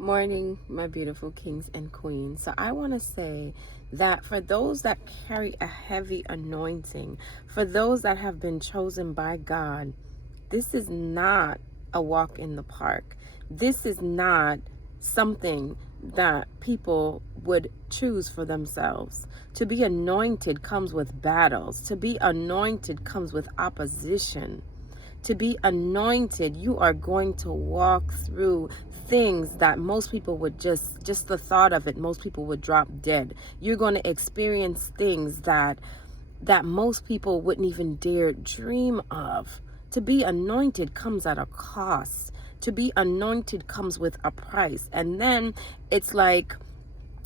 Morning, my beautiful kings and queens. So I want to say that for those that carry a heavy anointing, for those that have been chosen by God, this is not a walk in the park. This is not something that people would choose for themselves. To be anointed comes with battles. To be anointed comes with opposition. To be anointed, you are going to walk through things that most people would just the thought of it, most people would drop dead. You're going to experience things that most people wouldn't even dare dream of. To be anointed comes at a cost. To be anointed comes with a price. And then it's like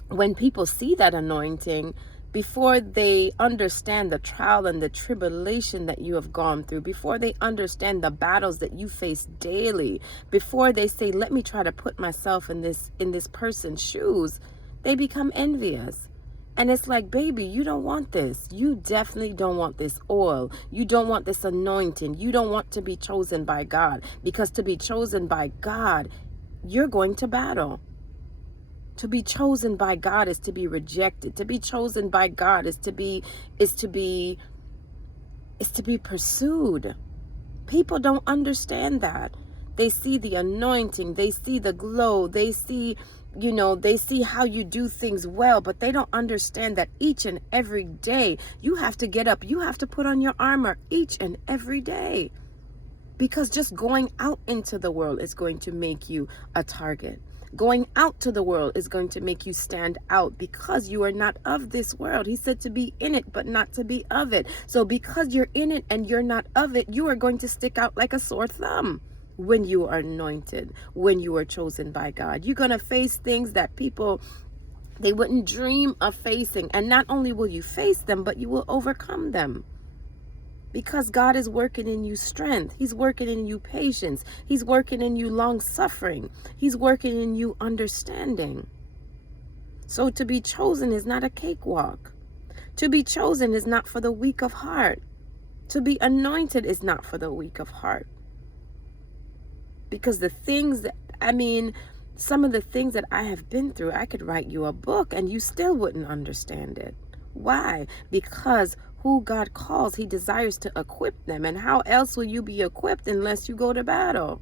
when people see that anointing, before they understand the trial and the tribulation that you have gone through, before they understand the battles that you face daily, before they say, let me try to put myself in this person's shoes, they become envious. And it's like, baby, you don't want this. You definitely don't want this oil. You don't want this anointing. You don't want to be chosen by God, because to be chosen by God, you're going to battle. To be chosen by God is to be rejected. To be chosen by God is to be pursued. People don't understand that. They see the anointing, they see the glow, they see, they see how you do things well, but they don't understand that each and every day you have to get up, you have to put on your armor each and every day. Because just going out into the world is going to make you a target. Going out to the world is going to make you stand out, because you are not of this world. He said to be in it, but not to be of it. So because you're in it and you're not of it, you are going to stick out like a sore thumb when you are anointed, when you are chosen by God. You're going to face things that people, they wouldn't dream of facing. And not only will you face them, but you will overcome them. Because God is working in you strength. He's working in you patience. He's working in you long suffering. He's working in you understanding. So to be chosen is not a cakewalk. To be chosen is not for the weak of heart. To be anointed is not for the weak of heart. Because some of the things that I have been through, I could write you a book and you still wouldn't understand it. Why? Because who God calls, he desires to equip them. And how else will you be equipped unless you go to battle?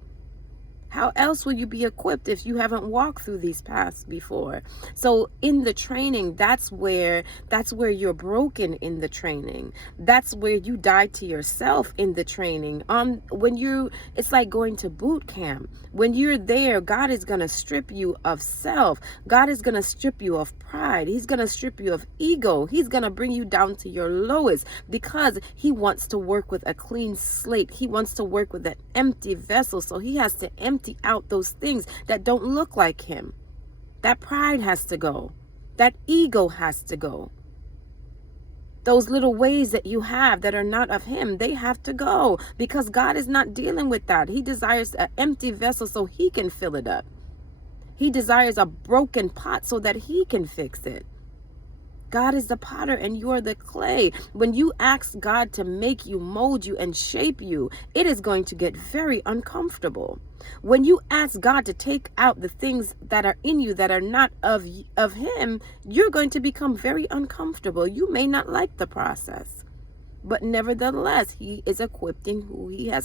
How else will you be equipped if you haven't walked through these paths before? So in the training, that's where you're broken in the training. That's where you die to yourself in the training. It's like going to boot camp. When you're there, God is going to strip you of self. God is going to strip you of pride. He's going to strip you of ego. He's going to bring you down to your lowest, because he wants to work with a clean slate. He wants to work with an empty vessel. So he has to empty out those things that don't look like him. That pride has to go. That ego has to go. Those little ways that you have that are not of him, they have to go, because God is not dealing with that. He desires an empty vessel so he can fill it up. He desires a broken pot so that he can fix it. God is the potter and you are the clay. When you ask God to make you, mold you, and shape you, it is going to get very uncomfortable. When you ask God to take out the things that are in you that are not of him, you're going to become very uncomfortable. You may not like the process, but nevertheless, he is equipping who he has